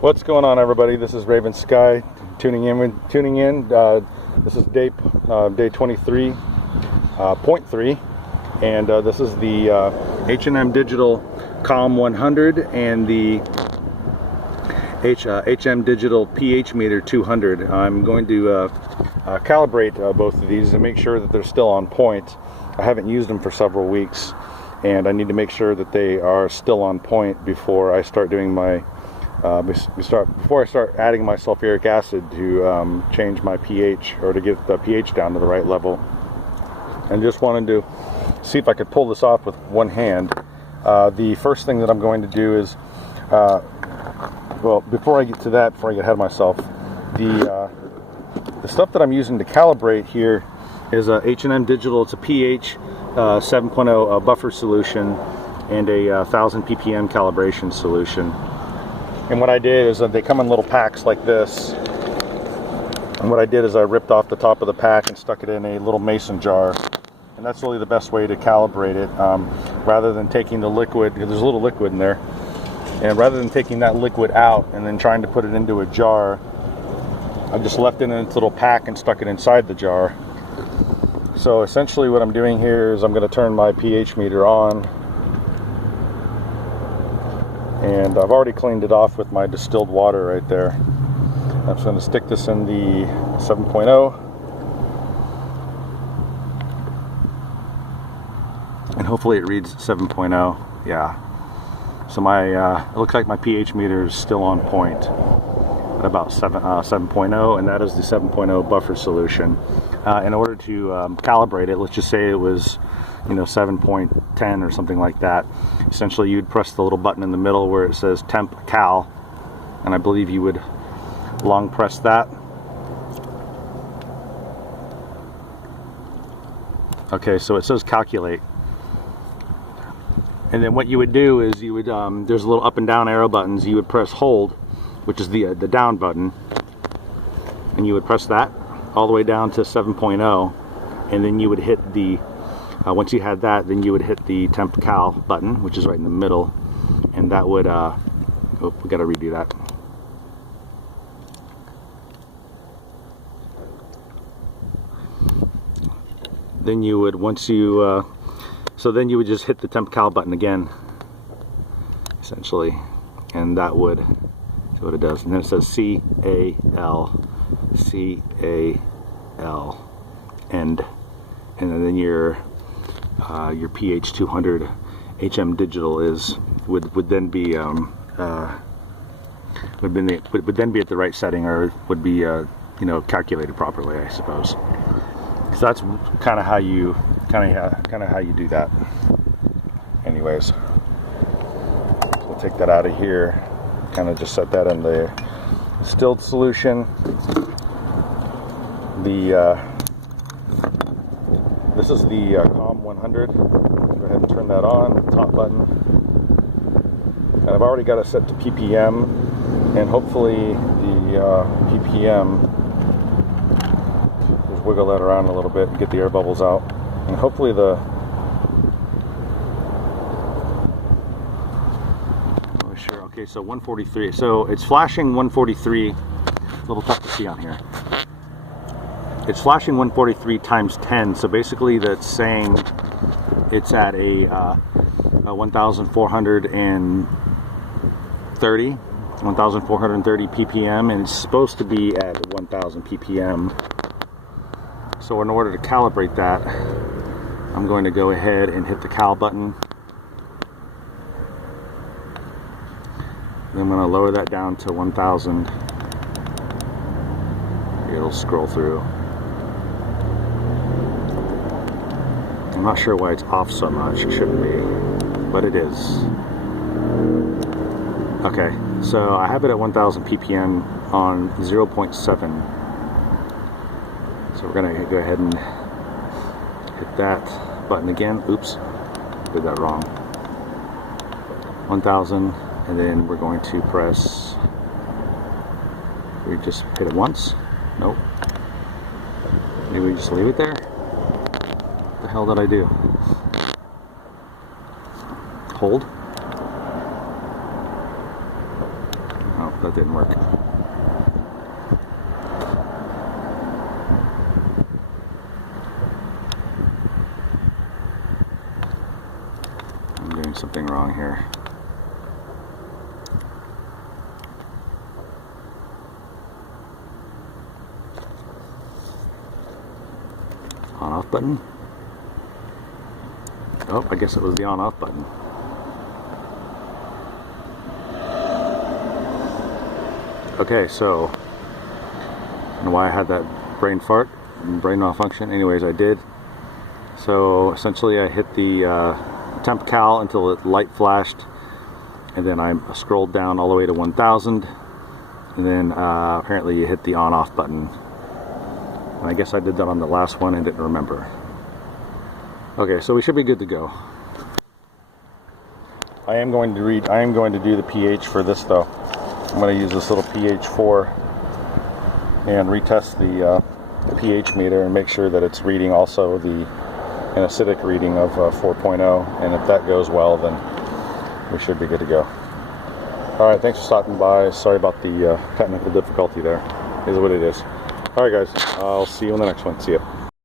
What's going on, everybody? This is RavenSky tuning in. This is day 23.3, and this is the H&M Digital COM 100 and the HM Digital pH meter 200. I'm going to calibrate both of these and make sure that they're still on point. I haven't used them for several weeks, and I need to make sure that they are still on point before I start doing my before I start adding my sulfuric acid to change my pH, or to get the pH down to the right level. And just wanted to see if I could pull this off with one hand. The first thing that I'm going to do is, well, before I get to that, before I get ahead of myself, the stuff that I'm using to calibrate here is a H&M Digital. It's a pH 7.0 buffer solution and a 1000 ppm calibration solution. And what I did is they come in little packs like this. And what I did is I ripped off the top of the pack and stuck it in a little mason jar. And that's really the best way to calibrate it. Rather than taking the liquid, because there's a little liquid in there, and rather than taking that liquid out and then trying to put it into a jar, I just left it in its little pack and stuck it inside the jar. So essentially what I'm doing here is I'm going to turn my pH meter on. And I've already cleaned it off with my distilled water right there. I'm just going to stick this in the 7.0. And hopefully it reads 7.0. Yeah. So my it looks like my pH meter is still on point at about 7.0, and that is the 7.0 buffer solution. In order to calibrate it, let's just say it was 7.10 or something like that. Essentially, you'd press the little button in the middle where it says temp cal, and I believe you would long press that. Okay, so it says calculate. And then what you would do is you would there's a little up and down arrow buttons. You would press hold, which is the down button, and you would press that all the way down to 7.0, and then you would hit the once you had that, then you would hit the temp cal button, which is right in the middle, and that would oh, we got to redo that. Then you would, once you so then you would just hit the temp cal button again, essentially, and that would see what it does. And then it says C-A-L, C-A-L, and then your pH 200 HM Digital would then be would then be at the right setting, or would be calculated properly, I suppose. So that's kind of how you do that. Anyways, so we'll take that out of here. Kind of just set that in the distilled solution. This is the COM 100. Go ahead and turn that on, top button. And I've already got it set to ppm, and hopefully the ppm, just wiggle that around a little bit and get the air bubbles out. And hopefully okay, so 143. So it's flashing 143. A little tough to see on here. It's flashing 143 times 10, so basically that's saying it's at a 1430 ppm, and it's supposed to be at 1000 ppm. So in order to calibrate that, I'm going to go ahead and hit the cal button. Then I'm going to lower that down to 1000. It'll scroll through. I'm not sure why it's off so much. It shouldn't be, but it is. Okay, so I have it at 1000 ppm on 0.7. So we're gonna go ahead and hit that button again. Oops, did that wrong. 1000, and then we're going to press. We just hit it once. Nope. Maybe we just leave it there. What the hell did I do? Hold. Oh, that didn't work. I'm doing something wrong here. On-off button? Oh, I guess it was the on-off button. Okay, so I don't know why I had that brain fart and brain malfunction. Anyways, I did. So essentially I hit the temp cal until the light flashed, and then I scrolled down all the way to 1000, and then apparently you hit the on-off button. And I guess I did that on the last one and didn't remember. Okay, so we should be good to go. I am going to do the pH for this though. I'm going to use this little pH 4 and retest the pH meter and make sure that it's reading also an acidic reading of 4.0, and if that goes well, then we should be good to go. Alright, thanks for stopping by. Sorry about the technical difficulty there. It is what it is. Alright guys, I'll see you in the next one. See ya.